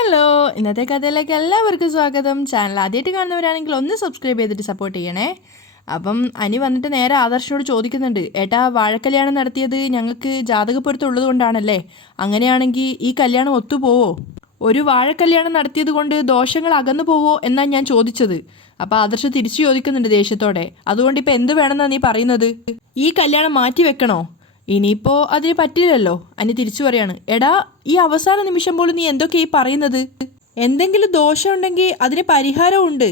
Hello, ഇന്നത്തെ കഥയിലേക്ക് എല്ലാവർക്കും സ്വാഗതം. ചാനൽ ആദ്യമായിട്ട് കാണുന്നവരാണെങ്കിൽ ഒന്ന് സബ്സ്ക്രൈബ് ചെയ്തിട്ട് സപ്പോർട്ട് ചെയ്യണേ. അപ്പം അനി വന്നിട്ട് നേരെ ആദർശനോട് ചോദിക്കുന്നുണ്ട്, ഏട്ടാ വാഴക്കല്യാണം നടത്തിയത് ഞങ്ങൾക്ക് ജാതകപ്പൊരുത്തം ഉള്ളത് കൊണ്ടാണല്ലേ? അങ്ങനെയാണെങ്കിൽ ഈ കല്യാണം ഒത്തുപോവോ? ഒരു വാഴക്കല്യാണം നടത്തിയത് കൊണ്ട് ദോഷങ്ങൾ അകന്നു പോവോ എന്നാണ് ഞാൻ ചോദിച്ചത്. അപ്പോൾ ആദർശ തിരിച്ചു ചോദിക്കുന്നുണ്ട് ദേഷ്യത്തോടെ, അതുകൊണ്ട് ഇപ്പം എന്ത് വേണമെന്നാണ് നീ പറയുന്നത്? ഈ കല്യാണം മാറ്റി വെക്കണോ? ഇനിയിപ്പോൾ അതിന് പറ്റില്ലല്ലോ. അനി തിരിച്ചു പറയാണ്, എടാ ഈ അവസാന നിമിഷം പോലും നീ എന്തൊക്കെയാ ഈ പറയുന്നത്? എന്തെങ്കിലും ദോഷമുണ്ടെങ്കിൽ അതിന് പരിഹാരമുണ്ട്.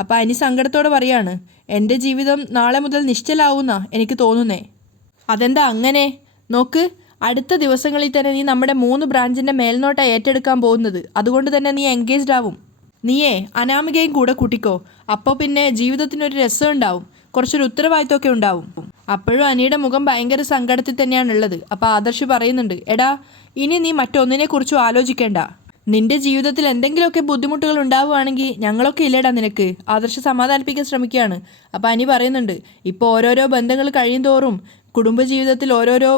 അപ്പം അനി സങ്കടത്തോടെ പറയാണ്, എൻ്റെ ജീവിതം നാളെ മുതൽ നിശ്ചലാവുന്നാ എനിക്ക് തോന്നുന്നേ. അതെന്താ അങ്ങനെ? നോക്ക്, അടുത്ത ദിവസങ്ങളിൽ തന്നെ നീ നമ്മുടെ 3 ബ്രാഞ്ചിൻ്റെ മേൽനോട്ട ഏറ്റെടുക്കാൻ പോകുന്നത്. അതുകൊണ്ട് തന്നെ നീ എൻഗേജ്ഡ് ആവും. നീയേ അനാമികയും കൂടെ കൂട്ടിക്കോ. അപ്പോൾ പിന്നെ ജീവിതത്തിനൊരു രസം ഉണ്ടാവും, കുറച്ചൊരു ഉത്തരവാദിത്വമൊക്കെ ഉണ്ടാവും. അപ്പോഴും അനിയുടെ മുഖം ഭയങ്കര സങ്കടത്തിൽ തന്നെയാണുള്ളത്. അപ്പോൾ ആദർശ് പറയുന്നുണ്ട്, എടാ ഇനി നീ മറ്റൊന്നിനെ കുറിച്ചും ആലോചിക്കേണ്ട. നിന്റെ ജീവിതത്തിൽ എന്തെങ്കിലുമൊക്കെ ബുദ്ധിമുട്ടുകൾ ഉണ്ടാവുകയാണെങ്കിൽ ഞങ്ങളൊക്കെ ഇല്ലേടാ നിനക്ക്. ആദർശ് സമാധാനിപ്പിക്കാൻ ശ്രമിക്കുകയാണ്. അപ്പോൾ അനി പറയുന്നുണ്ട്, ഇപ്പോൾ ഓരോരോ ബന്ധങ്ങൾ കഴിയുന്തോറും കുടുംബജീവിതത്തിൽ ഓരോരോ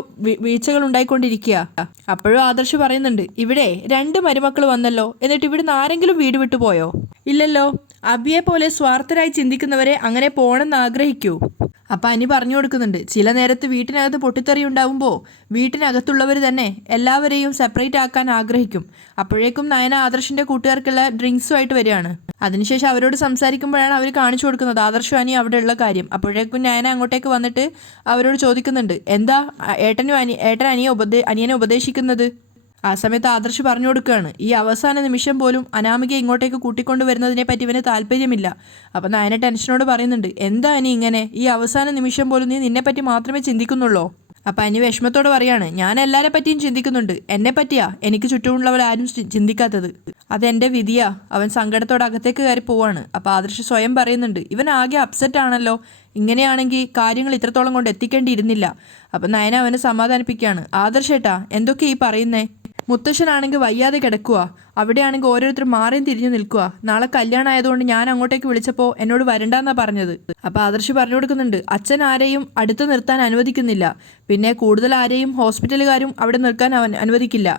വീഴ്ചകൾ ഉണ്ടായിക്കൊണ്ടിരിക്കുക. അപ്പോഴും ആദർശ് പറയുന്നുണ്ട്, ഇവിടെ 2 മരുമക്കൾ വന്നല്ലോ, എന്നിട്ട് ഇവിടുന്ന് ആരെങ്കിലും വീട് വിട്ടു പോയോ? ഇല്ലല്ലോ. അബിയെ പോലെ സ്വാർത്ഥരായി ചിന്തിക്കുന്നവരെ അങ്ങനെ പോകണമെന്ന് ആഗ്രഹിക്കൂ. അപ്പം അനി പറഞ്ഞു കൊടുക്കുന്നുണ്ട്, ചില നേരത്ത് വീട്ടിനകത്ത് പൊട്ടിത്തെറി ഉണ്ടാവുമ്പോൾ വീട്ടിനകത്തുള്ളവർ തന്നെ എല്ലാവരെയും സെപ്പറേറ്റ് ആക്കാൻ ആഗ്രഹിക്കും. അപ്പോഴേക്കും നയന ആദർശിൻ്റെ കൂട്ടുകാർക്കുള്ള ഡ്രിങ്ക്സുമായിട്ട് വരികയാണ്. അതിനുശേഷം അവരോട് സംസാരിക്കുമ്പോഴാണ് അവർ കാണിച്ചു കൊടുക്കുന്നത് ആദർശം അനി അവിടെ ഉള്ള കാര്യം. അപ്പോഴേക്കും നയന അങ്ങോട്ടേക്ക് വന്നിട്ട് അവരോട് ചോദിക്കുന്നുണ്ട്, എന്താ ഏട്ടൻ അനിയനെ ഉപദേശിക്കുന്നത്? ആ സമയത്ത് ആദർശ് പറഞ്ഞു കൊടുക്കുകയാണ്, ഈ അവസാന നിമിഷം പോലും അനാമിക ഇങ്ങോട്ടേക്ക് കൂട്ടിക്കൊണ്ടു വരുന്നതിനെ പറ്റി ഇവന് താല്പര്യമില്ല. അപ്പം നയന ടെൻഷനോട് പറയുന്നുണ്ട്, എന്താ അനി ഇങ്ങനെ? ഈ അവസാന നിമിഷം പോലും നീ നിന്നെപ്പറ്റി മാത്രമേ ചിന്തിക്കുന്നുള്ളൂ. അപ്പം അനി വിഷമത്തോട് പറയാണ്, ഞാൻ എല്ലാവരെ പറ്റിയും ചിന്തിക്കുന്നുണ്ട്, എന്നെ പറ്റിയാ എനിക്ക് ചുറ്റുമുള്ളവരാരും ചിന്തിക്കാത്തത്. അതെൻ്റെ വിധിയാ. അവൻ സങ്കടത്തോടെ അകത്തേക്ക് കയറി പോവാണ്. അപ്പോൾ ആദർശ് സ്വയം പറയുന്നുണ്ട്, ഇവൻ ആകെ അപ്സെറ്റ് ആണല്ലോ, ഇങ്ങനെയാണെങ്കിൽ കാര്യങ്ങൾ ഇത്രത്തോളം കൊണ്ട് എത്തിക്കേണ്ടിയിരുന്നില്ല. അപ്പം നയന അവനെ സമാധാനിപ്പിക്കുകയാണ്, ആദർശേട്ടാ എന്തൊക്കെ ഈ പറയുന്നേ? മുത്തശ്ശനാണെങ്കിൽ വയ്യാതെ കിടക്കുക, അവിടെയാണെങ്കിൽ ഓരോരുത്തർ മാറിയും തിരിഞ്ഞു നിൽക്കുക. നാളെ കല്യാണം ആയതുകൊണ്ട് ഞാൻ അങ്ങോട്ടേക്ക് വിളിച്ചപ്പോൾ എന്നോട് വരണ്ടെന്നാ പറഞ്ഞത്. അപ്പോൾ ആദർശ് പറഞ്ഞു കൊടുക്കുന്നുണ്ട്, അച്ഛൻ ആരെയും അടുത്ത് നിർത്താൻ അനുവദിക്കുന്നില്ല, പിന്നെ കൂടുതൽ ആരെയും ഹോസ്പിറ്റലുകാരും അവിടെ നിൽക്കാൻ അനുവദിക്കില്ല.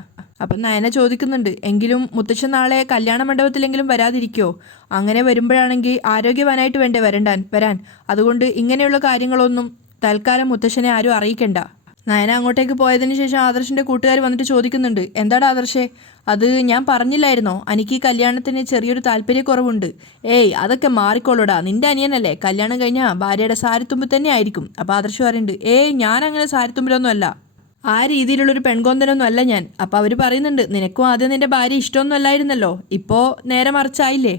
അപ്പം നയന ചോദിക്കുന്നുണ്ട്, എങ്കിലും മുത്തശ്ശൻ നാളെ കല്യാണ മണ്ഡപത്തിലെങ്കിലും വരാതിരിക്കോ? അങ്ങനെ വരുമ്പോഴാണെങ്കിൽ ആരോഗ്യവാനായിട്ട് വേണ്ടേ വരാൻ. അതുകൊണ്ട് ഇങ്ങനെയുള്ള കാര്യങ്ങളൊന്നും തൽക്കാലം മുത്തശ്ശനെ ആരും അറിയിക്കണ്ട. നയന അങ്ങോട്ടേക്ക് പോയതിന് ശേഷം ആദർശിൻ്റെ കൂട്ടുകാർ വന്നിട്ട് ചോദിക്കുന്നുണ്ട്, എന്താടാ ആദർശേ, അത് ഞാൻ പറഞ്ഞില്ലായിരുന്നോ എനിക്ക് ഈ കല്യാണത്തിന് ചെറിയൊരു താല്പര്യക്കുറവുണ്ട്? ഏയ് അതൊക്കെ മാറിക്കോളൂടാ, നിന്റെ അനിയനല്ലേ, കല്യാണം കഴിഞ്ഞാൽ ഭാര്യയുടെ സാരിത്തുമ്പിൽ തന്നെ ആയിരിക്കും. അപ്പോൾ ആദർശ് പറയുന്നുണ്ട്, ഏയ് ഞാനങ്ങനെ സാരിത്തുമ്പിലൊന്നും അല്ല, ആ രീതിയിലുള്ളൊരു പെൺകൊന്തനൊന്നും അല്ല ഞാൻ. അപ്പോൾ അവർ പറയുന്നുണ്ട്, നിനക്കും ആദ്യം നിന്റെ ഭാര്യ ഇഷ്ടമൊന്നും അല്ലായിരുന്നല്ലോ, ഇപ്പോൾ നേരെ മറിച്ചായില്ലേ?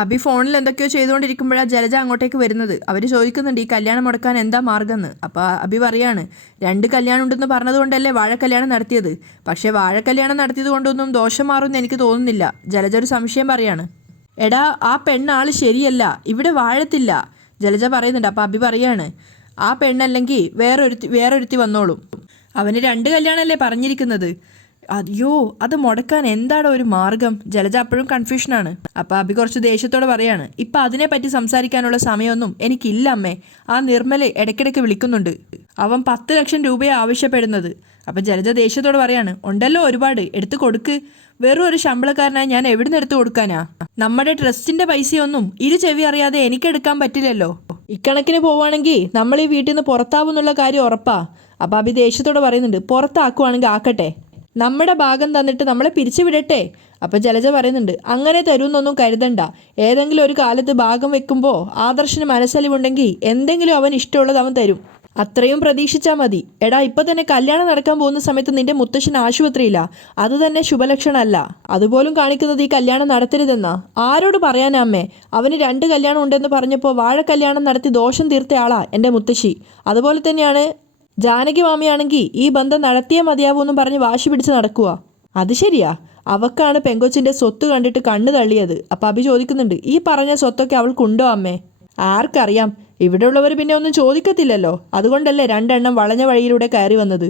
അബി ഫോണിൽ എന്തൊക്കെയോ ചെയ്തുകൊണ്ടിരിക്കുമ്പോഴാണ് ജലജ അങ്ങോട്ടേക്ക് വരുന്നത്. അവർ ചോദിക്കുന്നുണ്ട്, ഈ കല്യാണം മുടക്കാൻ എന്താ മാർഗ്ഗമെന്ന്. അപ്പോൾ അബി പറയാണ്, 2 കല്യാണം ഉണ്ടെന്ന് പറഞ്ഞതുകൊണ്ടല്ലേ വാഴക്കല്യാണം നടത്തിയത്. പക്ഷേ വാഴക്കല്യാണം നടത്തിയത് കൊണ്ടൊന്നും ദോഷം മാറുമെന്ന് എനിക്ക് തോന്നുന്നില്ല. ജലജ ഒരു സംശയം പറയാണ്, എടാ ആ പെണ്ണാൾ ശരിയല്ല, ഇവിടെ വാഴത്തില്ല. ജലജ പറയുന്നുണ്ട്. അപ്പോൾ അബി പറയാണ്, ആ പെണ്ണല്ലെങ്കിൽ വേറൊരുത്തി വന്നോളും, അവന് 2 കല്യാണമല്ലേ പറഞ്ഞിരിക്കുന്നത്. അയ്യോ അത് മുടക്കാൻ എന്താണോ ഒരു മാർഗം? ജലജ അപ്പോഴും കൺഫ്യൂഷനാണ്. അപ്പം അബി കുറച്ച് ദേഷ്യത്തോടെ പറയാണ്, ഇപ്പം അതിനെപ്പറ്റി സംസാരിക്കാനുള്ള സമയമൊന്നും എനിക്കില്ല അമ്മേ. ആ നിർമ്മല് ഇടയ്ക്കിടയ്ക്ക് വിളിക്കുന്നുണ്ട്, അവൻ 10 ലക്ഷം രൂപയെ ആവശ്യപ്പെടുന്നത്. അപ്പം ജലജ ദേഷ്യത്തോടെ പറയാണ്, ഉണ്ടല്ലോ ഒരുപാട്, എടുത്ത് കൊടുക്ക്. വെറും ഒരു ശമ്പളക്കാരനായി ഞാൻ എവിടുന്ന് എടുത്തു കൊടുക്കാനാ? നമ്മുടെ ട്രസ്റ്റിൻ്റെ പൈസയൊന്നും ചെവി അറിയാതെ എനിക്കെടുക്കാൻ പറ്റില്ലല്ലോ. ഇക്കണക്കിന് പോവുകയാണെങ്കിൽ നമ്മൾ ഈ വീട്ടിൽ നിന്ന് പുറത്താവുന്നുള്ള കാര്യം ഉറപ്പാ. അപ്പം അബി ദേഷ്യത്തോടെ പറയുന്നുണ്ട്, പുറത്താക്കുവാണെങ്കിൽ ആക്കട്ടെ, നമ്മുടെ ഭാഗം തന്നിട്ട് നമ്മളെ പിരിച്ചുവിടട്ടെ. അപ്പം ജലജ പറയുന്നുണ്ട്, അങ്ങനെ തരുമെന്നൊന്നും കരുതണ്ട. ഏതെങ്കിലും ഒരു കാലത്ത് ഭാഗം വെക്കുമ്പോൾ ആദർശന് മനസ്സലിവുണ്ടെങ്കിൽ എന്തെങ്കിലും അവൻ ഇഷ്ടമുള്ളത് അവൻ തരും, അത്രയും പ്രതീക്ഷിച്ചാൽ മതി. എടാ ഇപ്പം തന്നെ കല്യാണം നടക്കാൻ പോകുന്ന സമയത്ത് നിന്റെ മുത്തശ്ശൻ ആശുപത്രിയില്ല, അത് തന്നെ ശുഭലക്ഷണമല്ല. അതുപോലും കാണിക്കുന്നത് ഈ കല്യാണം നടത്തരുതെന്നാ. ആരോട് പറയാനാ അമ്മേ? അവന് 2 കല്യാണം ഉണ്ടെന്ന് പറഞ്ഞപ്പോൾ വാഴ കല്യാണം നടത്തി ദോഷം തീർത്തയാളാ എൻ്റെ മുത്തശ്ശി. അതുപോലെ തന്നെയാണ് ജാനകി മാമിയാണെങ്കിൽ ഈ ബന്ധം നടത്തിയേ മതിയാവൂന്നും പറഞ്ഞ് വാശി പിടിച്ച് നടക്കുക. അത് ശരിയാ, അവക്കാണ് പെങ്കൊച്ചിൻ്റെ സ്വത്ത് കണ്ടിട്ട് കണ്ണു തള്ളിയത്. അപ്പം അബി ചോദിക്കുന്നുണ്ട്, ഈ പറഞ്ഞ സ്വത്തൊക്കെ അവൾക്കുണ്ടോ അമ്മേ? ആർക്കറിയാം, ഇവിടെ ഉള്ളവർ പിന്നെ ഒന്നും ചോദിക്കത്തില്ലല്ലോ, അതുകൊണ്ടല്ലേ 2 എണ്ണം വളഞ്ഞ വഴിയിലൂടെ കയറി വന്നത്.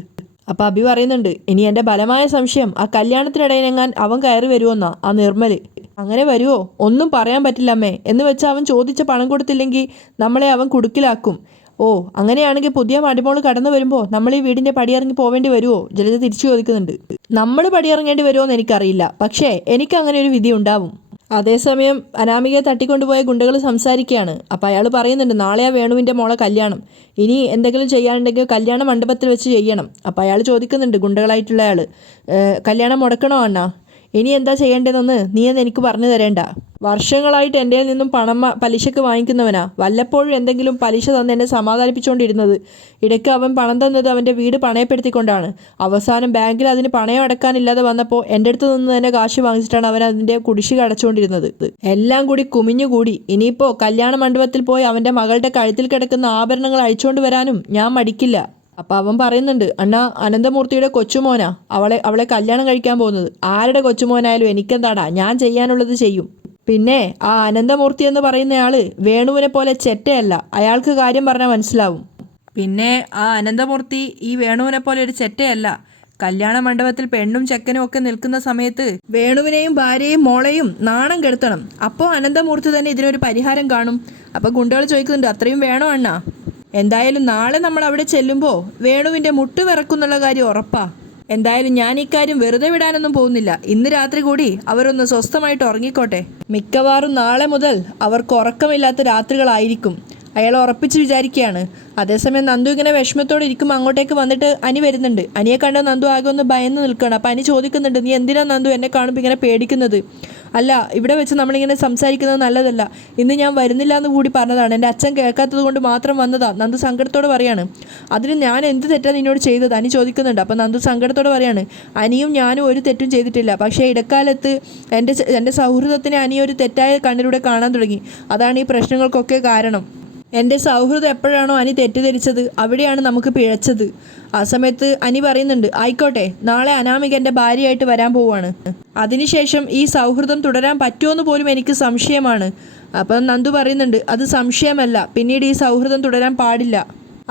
അപ്പം അബി പറയുന്നുണ്ട്, ഇനി എൻ്റെ ബലമായ സംശയം ആ കല്യാണത്തിനിടയിലെങ്ങാൻ അവൻ കയറി വരുമോന്നാ ആ നിർമ്മല്. അങ്ങനെ വരുമോ? ഒന്നും പറയാൻ പറ്റില്ല അമ്മേ. എന്ന് വെച്ചാൽ അവൻ ചോദിച്ച പണം കൊടുത്തില്ലെങ്കിൽ നമ്മളെ അവൻ കുടുക്കിലാക്കും. ഓ അങ്ങനെയാണെങ്കിൽ പുതിയ മടിമോള് കടന്നു വരുമ്പോൾ നമ്മൾ ഈ വീടിൻ്റെ പടിയിറങ്ങി പോവേണ്ടി വരുമോ? ജലജ തിരിച്ചു ചോദിക്കുന്നുണ്ട്. നമ്മൾ പടിയിറങ്ങേണ്ടി വരുമോ എന്ന് എനിക്കറിയില്ല, പക്ഷേ എനിക്ക് അങ്ങനെ ഒരു വിധി ഉണ്ടാവും. അതേസമയം അനാമികയെ തട്ടിക്കൊണ്ടുപോയ ഗുണ്ടകൾ സംസാരിക്കുകയാണ്. അപ്പോൾ അയാൾ പറയുന്നുണ്ട്, നാളെയാ വേണുവിൻ്റെ മോളെ കല്യാണം, ഇനി എന്തെങ്കിലും ചെയ്യാനുണ്ടെങ്കിൽ കല്യാണ മണ്ഡപത്തിൽ വെച്ച് ചെയ്യണം. അപ്പോൾ അയാൾ ചോദിക്കുന്നുണ്ട്, ഗുണ്ടകളായിട്ടുള്ള അയാൾ, കല്യാണം മുടക്കണോ അണ്ണാ? ഇനി എന്താ ചെയ്യേണ്ടതെന്ന് നീ എന്ന് എനിക്ക് പറഞ്ഞു തരേണ്ട. വർഷങ്ങളായിട്ട് എൻ്റെ നിന്നും പണം പലിശക്ക് വാങ്ങിക്കുന്നവനാ. വല്ലപ്പോഴും എന്തെങ്കിലും പലിശ തന്ന് എന്നെ സമാധാനിപ്പിച്ചുകൊണ്ടിരുന്നത്. ഇടയ്ക്ക് അവൻ പണം തന്നത് അവൻ്റെ വീട് പണയപ്പെടുത്തിക്കൊണ്ടാണ്. അവസാനം ബാങ്കിൽ അതിന് പണയം അടക്കാനില്ലാതെ വന്നപ്പോൾ എൻ്റെ അടുത്ത് നിന്ന് തന്നെ കാശ് വാങ്ങിച്ചിട്ടാണ് അവൻ അതിൻ്റെ കുടിശ്ശിക അടച്ചുകൊണ്ടിരുന്നത്. എല്ലാം കൂടി കുമിഞ്ഞുകൂടി. ഇനിയിപ്പോൾ കല്യാണ മണ്ഡപത്തിൽ പോയി അവൻ്റെ മകളുടെ കഴുത്തിൽ കിടക്കുന്ന ആഭരണങ്ങൾ അഴിച്ചുകൊണ്ട് വരാനും ഞാൻ മടിക്കില്ല. അപ്പം അവൻ പറയുന്നുണ്ട്, അണ്ണാ അനന്തമൂർത്തിയുടെ കൊച്ചുമോനാ അവളെ കല്യാണം കഴിക്കാൻ പോകുന്നത്. ആരുടെ കൊച്ചുമോനായാലും എനിക്കെന്താടാ, ഞാൻ ചെയ്യാനുള്ളത് ചെയ്യും. പിന്നെ ആ അനന്തമൂർത്തി എന്ന് പറയുന്നയാൾ വേണുവിനെ പോലെ ചെറ്റയല്ല, അയാൾക്ക് കാര്യം പറഞ്ഞാൽ മനസ്സിലാവും. പിന്നെ ആ അനന്തമൂർത്തി ഈ വേണുവിനെ പോലെ ഒരു ചെറ്റയല്ല. കല്യാണ മണ്ഡപത്തിൽ പെണ്ണും ചെക്കനും ഒക്കെ നിൽക്കുന്ന സമയത്ത് വേണുവിനെയും ഭാര്യയും മോളെയും നാണം കെടുത്തണം. അപ്പോൾ അനന്തമൂർത്തി തന്നെ ഇതിനൊരു പരിഹാരം കാണും. അപ്പോൾ ഗുണ്ടകൾ ചോദിക്കുന്നുണ്ട്, അത്രയും വേണോ അണ്ണാ? എന്തായാലും നാളെ നമ്മൾ അവിടെ ചെല്ലുമ്പോൾ വേണുവിൻ്റെ മുട്ട് വിറക്കുന്നുള്ള കാര്യം ഉറപ്പാ. എന്തായാലും ഞാൻ ഇക്കാര്യം വെറുതെ വിടാനൊന്നും പോകുന്നില്ല. ഇന്ന് രാത്രി കൂടി അവരൊന്ന് സ്വസ്ഥമായിട്ട് ഉറങ്ങിക്കോട്ടെ. മിക്കവാറും നാളെ മുതൽ അവർക്ക് ഉറക്കമില്ലാത്ത രാത്രികളായിരിക്കും, അയാൾ ഉറപ്പിച്ച് വിചാരിക്കുകയാണ്. അതേസമയം നന്ദു ഇങ്ങനെ വിഷമത്തോടെ ഇരിക്കുമ്പോൾ അങ്ങോട്ടേക്ക് വന്നിട്ട് അനി വരുന്നുണ്ട്. അനിയെ കണ്ട നന്ദു ആകെ ഒന്ന് ഭയന്ന് നിൽക്കുകയാണ്. അപ്പോൾ അനി ചോദിക്കുന്നുണ്ട്, നീ എന്തിനാ നന്ദു എന്നെ കാണുമ്പോൾ ഇങ്ങനെ പേടിക്കുന്നത്? അല്ല, ഇവിടെ വെച്ച് നമ്മളിങ്ങനെ സംസാരിക്കുന്നത് നല്ലതല്ല. ഇന്ന് ഞാൻ വരുന്നില്ല എന്ന് കൂടി പറഞ്ഞതാണ്, എൻ്റെ അച്ഛൻ കേൾക്കാത്തത് കൊണ്ട് മാത്രം വന്നതാ. നന്ദു സങ്കടത്തോടെ പറയാണ്. അതിന് ഞാൻ എന്ത് തെറ്റാണ് നിന്നോട് ചെയ്തത്? അനി ചോദിക്കുന്നുണ്ട്. അപ്പോൾ നന്ദു സങ്കടത്തോടെ പറയാണ്, അനിയും ഞാനും ഒരു തെറ്റും ചെയ്തിട്ടില്ല. പക്ഷേ ഇടക്കാലത്ത് എൻ്റെ സൗഹൃദത്തിനെ അനി ഒരു തെറ്റായ കണ്ണിലൂടെ കാണാൻ തുടങ്ങി. അതാണ് ഈ പ്രശ്നങ്ങൾക്കൊക്കെ കാരണം. എൻ്റെ സൗഹൃദം എപ്പോഴാണോ അനി തെറ്റിദ്ധരിച്ചത്, അവിടെയാണ് നമുക്ക് പിഴച്ചത്. ആ സമയത്ത് അനി പറയുന്നുണ്ട്, ആയിക്കോട്ടെ, നാളെ അനാമിക എൻ്റെ ഭാര്യയായിട്ട് വരാൻ പോവുകയാണ്. അതിനുശേഷം ഈ സൗഹൃദം തുടരാൻ പറ്റുമോയെന്ന് പോലും എനിക്ക് സംശയമാണ്. അപ്പം നന്ദു പറയുന്നുണ്ട്, അത് സംശയമല്ല, പിന്നീട് ഈ സൗഹൃദം തുടരാൻ പാടില്ല.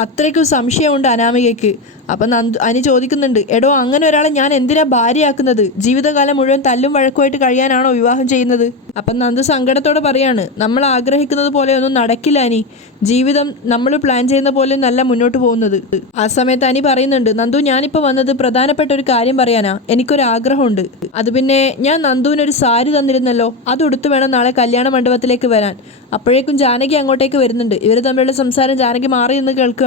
അത്രയ്ക്കും സംശയമുണ്ട് അനാമികയ്ക്ക്. അപ്പം അനി ചോദിക്കുന്നുണ്ട്, എടോ അങ്ങനെ ഒരാളെ ഞാൻ എന്തിനാ ഭാര്യയാക്കുന്നത്? ജീവിതകാലം മുഴുവൻ തല്ലും വഴക്കുമായിട്ട് കഴിയാനാണോ വിവാഹം ചെയ്യുന്നത്? അപ്പം നന്ദു സങ്കടത്തോടെ പറയാണ്, നമ്മൾ ആഗ്രഹിക്കുന്നത് പോലെ ഒന്നും നടക്കില്ല അനി. ജീവിതം നമ്മൾ പ്ലാൻ ചെയ്യുന്ന പോലെ നല്ല മുന്നോട്ട് പോകുന്നത്. ആ സമയത്ത് അനി പറയുന്നുണ്ട്, നന്ദു ഞാനിപ്പോൾ വന്നത് പ്രധാനപ്പെട്ട ഒരു കാര്യം പറയാനാ. എനിക്കൊരാഗ്രഹമുണ്ട്. അത് പിന്നെ ഞാൻ നന്ദുവിനൊരു സാരി തന്നിരുന്നല്ലോ, അതൊടുത്ത് വേണം നാളെ കല്യാണ മണ്ഡപത്തിലേക്ക് വരാൻ. അപ്പോഴേക്കും ജാനകി അങ്ങോട്ടേക്ക് വരുന്നുണ്ട്. ഇവർ തമ്മിലുള്ള സംസാരം ജാനകി മാറി നിന്ന് കേൾക്കുകയാണ്.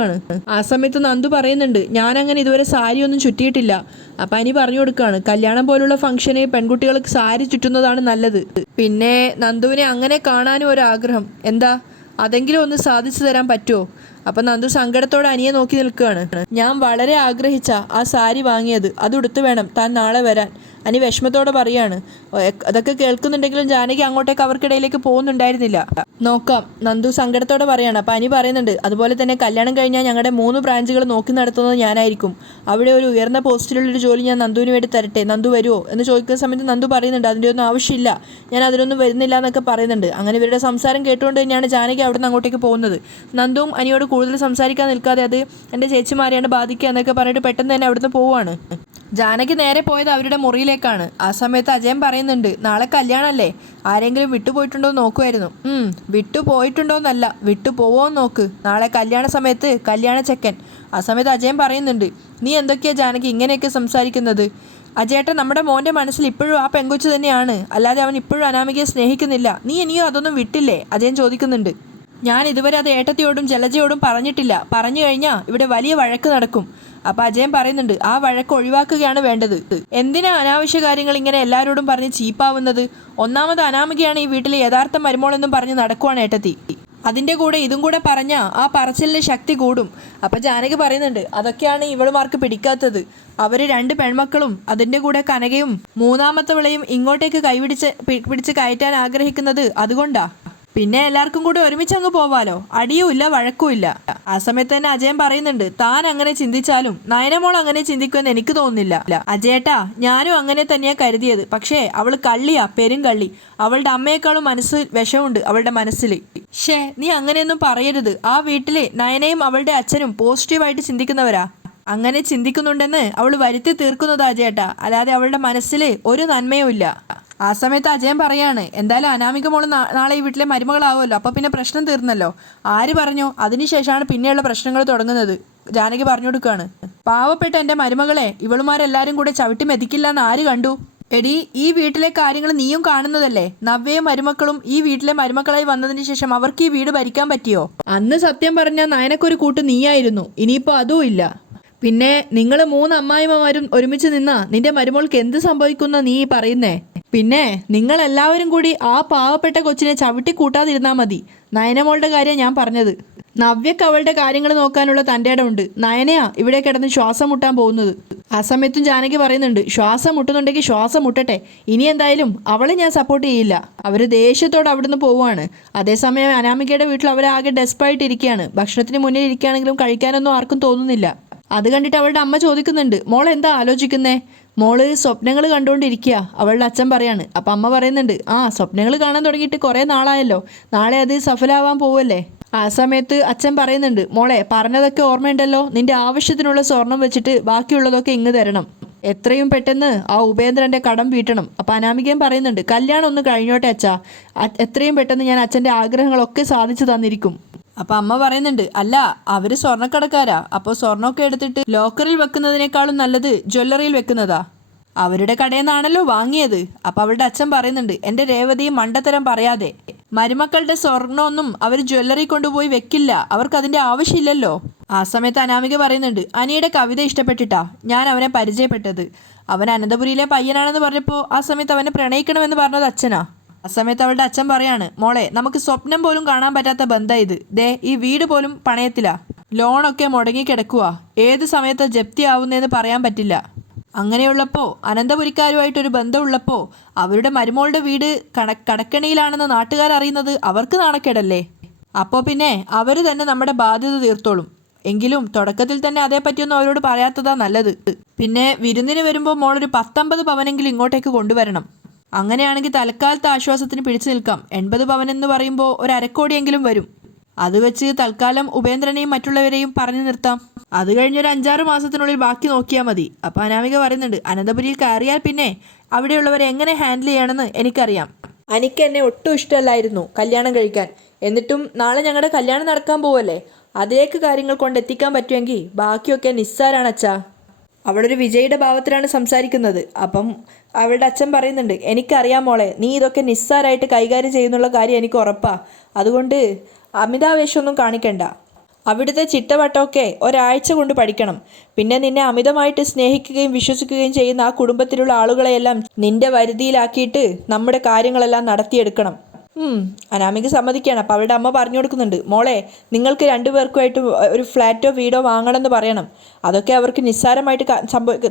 ആ സമയത്ത് നന്ദു പറയുന്നുണ്ട്, ഞാനങ്ങനെ ഇതുവരെ സാരി ഒന്നും ചുറ്റിയിട്ടില്ല. അപ്പം അനി പറഞ്ഞു കൊടുക്കുകയാണ്, കല്യാണം പോലുള്ള ഫംഗ്ഷന് പെൺകുട്ടികൾക്ക് സാരി ചുറ്റുന്നതാണ് നല്ലത്. പിന്നെ നന്ദുവിനെ അങ്ങനെ കാണാനും ഒരാഗ്രഹം, എന്താ അതെങ്കിലും ഒന്ന് സാധിച്ചു തരാൻ പറ്റുമോ? അപ്പം നന്ദു സങ്കടത്തോടെ അനിയെ നോക്കി നിൽക്കുകയാണ്. ഞാൻ വളരെ ആഗ്രഹിച്ച ആ സാരി വാങ്ങിയത്, അതുടുത്ത് വേണം താൻ നാളെ വരാൻ. അനി വിഷമത്തോടെ പറയാണ്. അതൊക്കെ കേൾക്കുന്നുണ്ടെങ്കിലും ജാനകി അങ്ങോട്ടേക്ക് അവർക്കിടയിലേക്ക് പോകുന്നുണ്ടായിരുന്നില്ല. നോക്കാം, നന്ദു സങ്കടത്തോടെ പറയാണ്. അപ്പം അനി പറയുന്നുണ്ട്, അതുപോലെ തന്നെ കല്യാണം കഴിഞ്ഞാൽ ഞങ്ങളുടെ 3 ബ്രാഞ്ചുകൾ നോക്കി നടത്തുന്നത് ഞാനായിരിക്കും. അവിടെ ഒരു ഉയർന്ന പോസ്റ്റിലുള്ളൊരു ജോലി ഞാൻ നന്ദുവിന് വേണ്ടി തരട്ടെ, നന്ദു വരുമോ എന്ന് ചോദിക്കുന്ന സമയത്ത് നന്ദു പറയുന്നുണ്ട്, അതിൻ്റെ ഒന്നും ആവശ്യമില്ല, ഞാൻ അതിനൊന്നും വരുന്നില്ല എന്നൊക്കെ പറയുന്നുണ്ട്. അങ്ങനെ ഇവരുടെ സംസാരം കേട്ടുകൊണ്ട് തന്നെയാണ് ജാനകി അവിടെ നിന്ന് അങ്ങോട്ടേക്ക് പോകുന്നത്. നന്ദുവും അനിയോട് കൂടുതൽ സംസാരിക്കാൻ നിൽക്കാതെ, അത് എൻ്റെ ചേച്ചിമാരെയാണ് ബാധിക്കുക എന്നൊക്കെ പറഞ്ഞിട്ട് പെട്ടെന്ന് തന്നെ അവിടുന്ന് പോവുകയാണ്. ജാനകി നേരെ പോയത് അവരുടെ മുറിയിലേക്കാണ്. ആ സമയത്ത് അജയൻ പറയുന്നുണ്ട്, നാളെ കല്യാണമല്ലേ, ആരെങ്കിലും വിട്ടുപോയിട്ടുണ്ടോ എന്ന് നോക്കുമായിരുന്നു. വിട്ടുപോയിട്ടുണ്ടോന്നല്ല, വിട്ടുപോവോ നോക്ക്. നാളെ കല്യാണ സമയത്ത് കല്യാണ ചെക്കൻ. ആ സമയത്ത് അജയൻ പറയുന്നുണ്ട്, നീ എന്തൊക്കെയാ ജാനകി ഇങ്ങനെയൊക്കെ സംസാരിക്കുന്നത്? അജയേട്ടൻ നമ്മുടെ മോൻ്റെ മനസ്സിൽ ഇപ്പോഴും ആ പെങ്കൊച്ചു തന്നെയാണ്, അല്ലാതെ അവൻ ഇപ്പോഴും അനാമികയെ സ്നേഹിക്കുന്നില്ല. നീ ഇനിയും അതൊന്നും വിട്ടില്ലേ? അജയൻ ചോദിക്കുന്നുണ്ട്. ഞാൻ ഇതുവരെ അത് ഏട്ടത്തിയോടും ജലജയോടും പറഞ്ഞിട്ടില്ല. പറഞ്ഞു കഴിഞ്ഞാൽ ഇവിടെ വലിയ വഴക്ക് നടക്കും. അപ്പം അജയൻ പറയുന്നുണ്ട്, ആ വഴക്ക് ഒഴിവാക്കുകയാണ് വേണ്ടത്. എന്തിനാ അനാവശ്യ കാര്യങ്ങൾ ഇങ്ങനെ എല്ലാവരോടും പറഞ്ഞ് ചീപ്പാവുന്നത്? ഒന്നാമത് അനാമികയാണ് ഈ വീട്ടിലെ യഥാർത്ഥ മരുമോളെന്നും പറഞ്ഞ് നടക്കുവാണ് ഏട്ടത്തി. അതിൻ്റെ കൂടെ ഇതും കൂടെ പറഞ്ഞാൽ ആ പറച്ചിലിന് ശക്തി കൂടും. അപ്പം ജാനകി പറയുന്നുണ്ട്, അതൊക്കെയാണ് ഇവളുമാർക്ക് പിടിക്കാത്തത്. അവർ 2 പെൺമക്കളും അതിൻ്റെ കൂടെ കനകയും 3ാമത്തവളെയും ഇങ്ങോട്ടേക്ക് പിടിച്ച് കയറ്റാൻ ആഗ്രഹിക്കുന്നത് അതുകൊണ്ടാ. പിന്നെ എല്ലാവർക്കും കൂടെ ഒരുമിച്ച് അങ്ങ് പോവാലോ, അടിയുമില്ല വഴക്കുമില്ല. ആ സമയത്ത് തന്നെ അജയൻ പറയുന്നുണ്ട്, താൻ അങ്ങനെ ചിന്തിച്ചാലും നയനമോൾ അങ്ങനെ ചിന്തിക്കുമെന്ന് എനിക്ക് തോന്നുന്നില്ല. അജയേട്ടാ, ഞാനും അങ്ങനെ തന്നെയാ കരുതിയത്. പക്ഷേ അവൾ കള്ളിയാ, പെരും കള്ളി. അവളുടെ അമ്മയെക്കാളും വിഷമുണ്ട് അവളുടെ മനസ്സിൽ. നീ അങ്ങനെയൊന്നും പറയരുത്. ആ വീട്ടിലെ നയനയും അവളുടെ അച്ഛനും പോസിറ്റീവായിട്ട് ചിന്തിക്കുന്നവരാ. അങ്ങനെ ചിന്തിക്കുന്നുണ്ടെന്ന് അവൾ വരുത്തി തീർക്കുന്നതാ അജയേട്ടാ, അല്ലാതെ അവളുടെ മനസ്സിൽ ഒരു നന്മയും ഇല്ല. ആ സമയത്ത് അജയൻ പറയാണ്, എന്തായാലും അനാമിക മോള് നാളെ ഈ വീട്ടിലെ മരുമകളാവുമല്ലോ, അപ്പോൾ പിന്നെ പ്രശ്നം തീർന്നല്ലോ. ആര് പറഞ്ഞു? അതിനുശേഷമാണ് പിന്നെയുള്ള പ്രശ്നങ്ങൾ തുടങ്ങുന്നത്. ജാനകി പറഞ്ഞു കൊടുക്കുകയാണ്, പാവപ്പെട്ട എൻ്റെ മരുമകളെ ഇവളുമാരെല്ലാവരും കൂടെ ചവിട്ടി മെതിക്കില്ല എന്ന് ആര് കണ്ടു? എടി, ഈ വീട്ടിലെ കാര്യങ്ങൾ നീയും കാണുന്നതല്ലേ. നവ്യയും മരുമക്കളും ഈ വീട്ടിലെ മരുമക്കളായി വന്നതിന് ശേഷം അവർക്ക് ഈ വീട് ഭരിക്കാൻ പറ്റിയോ? അന്ന് സത്യം പറഞ്ഞാൽ നയനക്കൊരു കൂട്ട് നീയായിരുന്നു, ഇനിയിപ്പോൾ അതും ഇല്ല. പിന്നെ നിങ്ങൾ 3 അമ്മായിമ്മമാരും ഒരുമിച്ച് നിന്നാ നിന്റെ മരുമോൾക്ക് എന്ത് സംഭവിക്കുന്ന നീ പറയുന്നേ? പിന്നെ നിങ്ങളെല്ലാവരും കൂടി ആ പാവപ്പെട്ട കൊച്ചിനെ ചവിട്ടി കൂട്ടാതിരുന്നാൽ മതി. നയനമോളുടെ കാര്യം ഞാൻ പറഞ്ഞത്. നവ്യക്ക് അവളുടെ കാര്യങ്ങൾ നോക്കാനുള്ള തൻ്റെ ഇടമുണ്ട്. നയനയാ ഇവിടെ കിടന്ന് ശ്വാസം മുട്ടാൻ പോകുന്നത്. ആ സമയത്തും ജാനകി പറയുന്നുണ്ട്, ശ്വാസം മുട്ടുന്നുണ്ടെങ്കിൽ ശ്വാസം മുട്ടട്ടെ, ഇനി എന്തായാലും അവളെ ഞാൻ സപ്പോർട്ട് ചെയ്യില്ല. അവർ ദേഷ്യത്തോടെ അവിടുന്ന് പോവുകയാണ്. അതേസമയം അനാമികയുടെ വീട്ടിൽ അവരാകെ ഡെസ്പായിട്ട് ഇരിക്കുകയാണ്. ഭക്ഷണത്തിന് മുന്നിൽ ഇരിക്കുകയാണെങ്കിലും കഴിക്കാനൊന്നും ആർക്കും തോന്നുന്നില്ല. അത് കണ്ടിട്ട് അവളുടെ അമ്മ ചോദിക്കുന്നുണ്ട്, മോൾ എന്താ ആലോചിക്കുന്നേ? മോള് സ്വപ്നങ്ങൾ കണ്ടുകൊണ്ടിരിക്കുക, അവളുടെ അച്ഛൻ പറയാണ്. അപ്പം അമ്മ പറയുന്നുണ്ട്, സ്വപ്നങ്ങൾ കാണാൻ തുടങ്ങിയിട്ട് കുറേ നാളായല്ലോ, നാളെ അത് സഫലമാവാൻ പോവല്ലേ. ആ സമയത്ത് അച്ഛൻ പറയുന്നുണ്ട്, മോളെ പറഞ്ഞതൊക്കെ ഓർമ്മയുണ്ടല്ലോ, നിന്റെ ആവശ്യത്തിനുള്ള സ്വർണം വെച്ചിട്ട് ബാക്കിയുള്ളതൊക്കെ ഇങ്ങ് തരണം, എത്രയും പെട്ടെന്ന് ആ ഉപേന്ദ്രൻ്റെ കടം വീട്ടണം. അപ്പം അനാമികയും പറയുന്നുണ്ട്, കല്യാണം ഒന്ന് കഴിഞ്ഞോട്ടെ അച്ഛാ, എത്രയും പെട്ടെന്ന് ഞാൻ അച്ഛൻ്റെ ആഗ്രഹങ്ങളൊക്കെ സാധിച്ചു തന്നിരിക്കും. അപ്പം അമ്മ പറയുന്നുണ്ട്, അല്ല അവർ സ്വർണ്ണക്കടക്കാരാ, അപ്പോൾ സ്വർണ്ണമൊക്കെ എടുത്തിട്ട് ലോക്കറിൽ വെക്കുന്നതിനേക്കാളും നല്ലത് ജ്വല്ലറിയിൽ വെക്കുന്നതാ, അവരുടെ കടയിൽ നിന്നാണല്ലോ വാങ്ങിയത്. അപ്പം അവളുടെ അച്ഛൻ പറയുന്നുണ്ട്, എൻ്റെ രേവതിയും മണ്ടത്തരം പറയാതെ, മരുമക്കളുടെ സ്വർണ്ണമൊന്നും അവർ ജ്വല്ലറി കൊണ്ടുപോയി വെക്കില്ല, അവർക്കതിൻ്റെ ആവശ്യമില്ലല്ലോ. ആ സമയത്ത് അനാമിക പറയുന്നുണ്ട്, അനിയുടെ കവിത ഇഷ്ടപ്പെട്ടിട്ടാ ഞാൻ അവനെ പരിചയപ്പെട്ടത്, അവൻ അനന്തപുരിയിലെ പയ്യനാണെന്ന് പറഞ്ഞപ്പോൾ ആ സമയത്ത് അവനെ പ്രണയിക്കണമെന്ന് പറഞ്ഞത് അച്ഛനാ. ആ സമയത്ത് അവളുടെ അച്ഛൻ പറയാണ്, മോളെ നമുക്ക് സ്വപ്നം പോലും കാണാൻ പറ്റാത്ത ബന്ധം ഇത്. ദേ ഈ വീട് പോലും പണയത്തിലാ, ലോണൊക്കെ മുടങ്ങിക്കിടക്കുക, ഏത് സമയത്ത് ജപ്തിയാവുന്നതെന്ന് പറയാൻ പറ്റില്ല. അങ്ങനെയുള്ളപ്പോൾ അനന്തപുരിക്കാരുമായിട്ടൊരു ബന്ധമുള്ളപ്പോൾ അവരുടെ മരുമോളുടെ വീട് കടക്കണിയിലാണെന്ന് നാട്ടുകാരറിയുന്നത് അവർക്ക് നാണക്കേടല്ലേ? അപ്പോൾ പിന്നെ അവർ തന്നെ നമ്മുടെ ബാധ്യത തീർത്തോളും. എങ്കിലും തുടക്കത്തിൽ തന്നെ അതേപ്പറ്റിയൊന്നും അവരോട് പറയാത്തതാ നല്ലത്. പിന്നെ വിരുന്നിന് വരുമ്പോൾ മോളൊരു 19 പവനെങ്കിലും ഇങ്ങോട്ടേക്ക് കൊണ്ടുവരണം. അങ്ങനെയാണെങ്കിൽ തൽക്കാലത്തെ ആശ്വാസത്തിന് പിടിച്ചു നിൽക്കാം. 80 പവൻ എന്ന് പറയുമ്പോൾ ഒരു അരക്കോടിയെങ്കിലും വരും. അത് വെച്ച് തൽക്കാലം ഉപേന്ദ്രനെയും മറ്റുള്ളവരെയും പറഞ്ഞു നിർത്താം. അത് കഴിഞ്ഞൊരു 5-6 മാസത്തിനുള്ളിൽ ബാക്കി നോക്കിയാൽ മതി. അപ്പം അനാമിക പറയുന്നുണ്ട്, അനന്തപുരിയിൽ കയറിയാൽ പിന്നെ അവിടെയുള്ളവരെ എങ്ങനെ ഹാൻഡിൽ ചെയ്യണമെന്ന് എനിക്കറിയാം. എനിക്ക് എന്നെ ഒട്ടും ഇഷ്ടമല്ലായിരുന്നു കല്യാണം കഴിക്കാൻ, എന്നിട്ടും നാളെ ഞങ്ങളുടെ കല്യാണം നടക്കാൻ പോവല്ലേ, അതിലേക്ക് കാര്യങ്ങൾ കൊണ്ടെത്തിക്കാൻ പറ്റുമെങ്കിൽ ബാക്കിയൊക്കെ നിസ്സാരാണ് അച്ഛാ. അവളൊരു വിജയുടെ ഭാവത്തിലാണ് സംസാരിക്കുന്നത്. അപ്പം അവളുടെ അച്ഛൻ പറയുന്നുണ്ട്, എനിക്കറിയാം മോളെ, നീ ഇതൊക്കെ നിസ്സാരമായിട്ട് കൈകാര്യം ചെയ്യുന്നുള്ള കാര്യം എനിക്ക് ഉറപ്പാ. അതുകൊണ്ട് അമിതാവേശമൊന്നും കാണിക്കണ്ട. അവിടുത്തെ ചിട്ടവട്ടമൊക്കെ ഒരാഴ്ച കൊണ്ട് പഠിക്കണം. പിന്നെ നിന്നെ അമിതമായിട്ട് സ്നേഹിക്കുകയും വിശ്വസിക്കുകയും ചെയ്യുന്ന ആ കുടുംബത്തിലുള്ള ആളുകളെയെല്ലാം നിന്റെ വരുതിയിലാക്കിയിട്ട് നമ്മുടെ കാര്യങ്ങളെല്ലാം നടത്തിയെടുക്കണം. അനാമിക സമ്മതിക്കുകയാണ്. അപ്പോൾ അവളുടെ അമ്മ പറഞ്ഞു കൊടുക്കുന്നുണ്ട്, മോളെ നിങ്ങൾക്ക് 2 പേർക്കുമായിട്ട് ഒരു ഫ്ലാറ്റോ വീടോ വാങ്ങണമെന്ന് പറയണം. അതൊക്കെ അവർക്ക് നിസ്സാരമായിട്ട്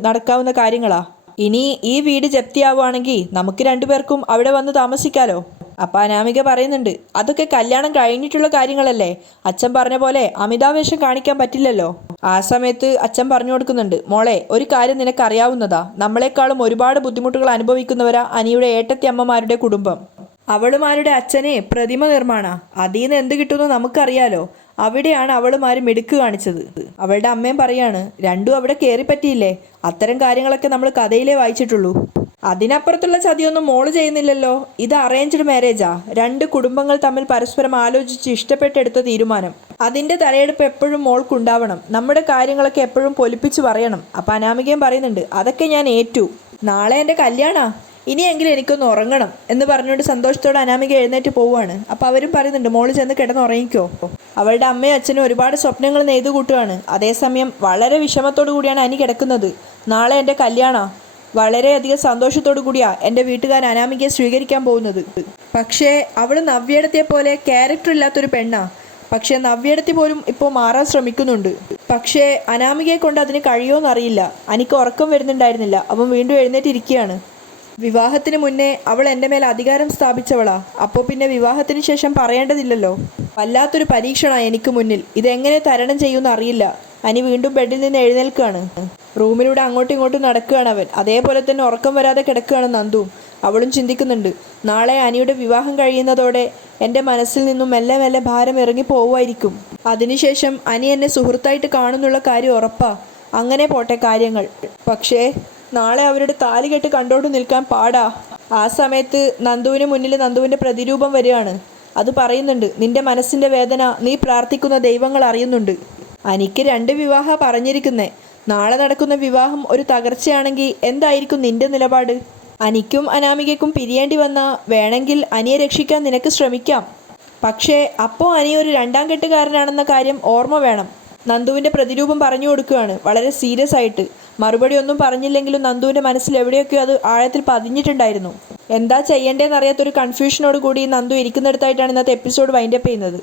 നടക്കാവുന്ന കാര്യങ്ങളാ. ഇനി ഈ വീട് ജപ്തിയാവുകയാണെങ്കിൽ നമുക്ക് 2 പേർക്കും അവിടെ വന്ന് താമസിക്കാലോ. അപ്പം അനാമിക പറയുന്നുണ്ട്, അതൊക്കെ കല്യാണം കഴിഞ്ഞിട്ടുള്ള കാര്യങ്ങളല്ലേ, അച്ഛൻ പറഞ്ഞ പോലെ അമിതാവേശം കാണിക്കാൻ പറ്റില്ലല്ലോ. ആ സമയത്ത് അച്ഛൻ പറഞ്ഞു കൊടുക്കുന്നുണ്ട്, മോളെ ഒരു കാര്യം നിനക്കറിയാവുന്നതാ, നമ്മളെക്കാളും ഒരുപാട് ബുദ്ധിമുട്ടുകൾ അനുഭവിക്കുന്നവരാ അനിയുടെ ഏട്ടത്തി അമ്മമാരുടെ കുടുംബം. അവളുമാരുടെ അച്ഛനെ പ്രതിമ നിർമ്മാണ, അതിൽ നിന്ന് എന്ത് കിട്ടുമെന്ന് നമുക്കറിയാലോ. അവിടെയാണ് അവളുമാര് മിടുക്ക് കാണിച്ചത്. അവളുടെ അമ്മയും പറയാണ്, രണ്ടും അവിടെ കയറി പറ്റിയില്ലേ, അത്തരം കാര്യങ്ങളൊക്കെ നമ്മൾ കഥയിലേ വായിച്ചിട്ടുള്ളൂ. അതിനപ്പുറത്തുള്ള ചതിയൊന്നും മോള് ചെയ്യുന്നില്ലല്ലോ. ഇത് അറേഞ്ച്ഡ് മാരേജാ, 2 കുടുംബങ്ങൾ തമ്മിൽ പരസ്പരം ആലോചിച്ച് ഇഷ്ടപ്പെട്ടെടുത്ത തീരുമാനം. അതിൻ്റെ തലയെടുപ്പ് എപ്പോഴും മോൾക്കുണ്ടാവണം. നമ്മുടെ കാര്യങ്ങളൊക്കെ എപ്പോഴും പൊലിപ്പിച്ച് പറയണം. അപ്പം അനാമികയും പറയുന്നുണ്ട്, അതൊക്കെ ഞാൻ ഏറ്റു, നാളെ എൻ്റെ കല്യാണാ, ഇനിയെങ്കിലും എനിക്കൊന്ന് ഉറങ്ങണം എന്ന് പറഞ്ഞുകൊണ്ട് സന്തോഷത്തോടെ അനാമിക എഴുന്നേറ്റ് പോവുകയാണ്. അപ്പോൾ അവരും പറയുന്നുണ്ട്, മോള് ചെന്ന് കിടന്നുറങ്ങിക്കോ. അവളുടെ അമ്മയും അച്ഛനും ഒരുപാട് സ്വപ്നങ്ങൾ നെയ്തു കൂട്ടുകയാണ്. അതേസമയം വളരെ വിഷമത്തോടു കൂടിയാണ് അനി കിടക്കുന്നത്. നാളെ എൻ്റെ കല്യാണാ, വളരെയധികം സന്തോഷത്തോടു കൂടിയാ എൻ്റെ വീട്ടുകാർ അനാമികയെ സ്വീകരിക്കാൻ പോകുന്നത്. പക്ഷേ അവൾ നവ്യടത്തെ പോലെ ക്യാരക്ടർ ഇല്ലാത്തൊരു പെണ്ണാ. പക്ഷേ നവ്യടത്തി പോലും ഇപ്പോൾ മാറാൻ ശ്രമിക്കുന്നുണ്ട്. പക്ഷേ അനാമികയെ കൊണ്ട് അതിന് കഴിയുമോയെന്നറിയില്ല. എനിക്ക് ഉറക്കം വരുന്നുണ്ടായിരുന്നില്ല. അവൻ വീണ്ടും എഴുന്നേറ്റിരിക്കുകയാണ്. വിവാഹത്തിന് മുന്നേ അവൾ എൻ്റെ മേൽ അധികാരം സ്ഥാപിച്ചവളാ. അപ്പോൾ പിന്നെ വിവാഹത്തിന് ശേഷം പറയേണ്ടതില്ലല്ലോ. വല്ലാത്തൊരു പരീക്ഷണമാണ് എനിക്ക് മുന്നിൽ. ഇതെങ്ങനെ തരണം ചെയ്യുമെന്ന് അറിയില്ല. അനി വീണ്ടും ബെഡിൽ നിന്ന് എഴുന്നേൽക്കുകയാണ്. റൂമിലൂടെ അങ്ങോട്ടും ഇങ്ങോട്ടും നടക്കുകയാണ് അവൻ. അതേപോലെ തന്നെ ഉറക്കം വരാതെ കിടക്കുകയാണ് നന്ദു. അവളും ചിന്തിക്കുന്നുണ്ട്, നാളെ അനിയുടെ വിവാഹം കഴിയുന്നതോടെ എൻ്റെ മനസ്സിൽ നിന്നും മെല്ലെ മെല്ലെ ഭാരം ഇറങ്ങി പോവുമായിരിക്കും. അതിനുശേഷം അനി എന്നെ സുഹൃത്തായിട്ട് കാണുന്നുള്ള കാര്യം ഉറപ്പാ. അങ്ങനെ പോട്ടെ കാര്യങ്ങൾ. പക്ഷേ നാളെ അവരുടെ താലികെട്ട് കണ്ടോണ്ട് നിൽക്കാൻ പാടാ. ആ സമയത്ത് നന്ദുവിന് മുന്നിൽ നന്ദുവിൻ്റെ പ്രതിരൂപം വരികയാണ്. അത് പറയുന്നുണ്ട്, നിന്റെ മനസ്സിൻ്റെ വേദന നീ പ്രാർത്ഥിക്കുന്ന ദൈവങ്ങൾ അറിയുന്നുണ്ട്. അനിക്ക് 2 വിവാഹം പറഞ്ഞിരിക്കുന്നേ. നാളെ നടക്കുന്ന വിവാഹം ഒരു തകർച്ചയാണെങ്കിൽ എന്തായിരിക്കും നിന്റെ നിലപാട്? അനിക്കും അനാമികയ്ക്കും പിരിയേണ്ടി വന്നാൽ വേണമെങ്കിൽ അനിയെ രക്ഷിക്കാൻ നിനക്ക് ശ്രമിക്കാം. പക്ഷേ അപ്പോൾ അനി ഒരു 2ാം കെട്ടുകാരനാണെന്ന കാര്യം ഓർമ്മ വേണം. നന്ദുവിൻ്റെ പ്രതിരൂപം പറഞ്ഞു കൊടുക്കുകയാണ് വളരെ സീരിയസ് ആയിട്ട്. മറുപടി ഒന്നും പറഞ്ഞില്ലെങ്കിലും നന്ദുവിൻ്റെ മനസ്സിൽ എവിടെയൊക്കെയോ അത് ആഴത്തിൽ പതിഞ്ഞിട്ടുണ്ടായിരുന്നു. എന്താ ചെയ്യേണ്ടതെന്നറിയാത്തൊരു കൺഫ്യൂഷനോട് കൂടി നന്ദു ഇരിക്കുന്നിടത്തായിട്ടാണ് ഇന്നത്തെ എപ്പിസോഡ് വൈൻഡപ്പ് ചെയ്യുന്നത്.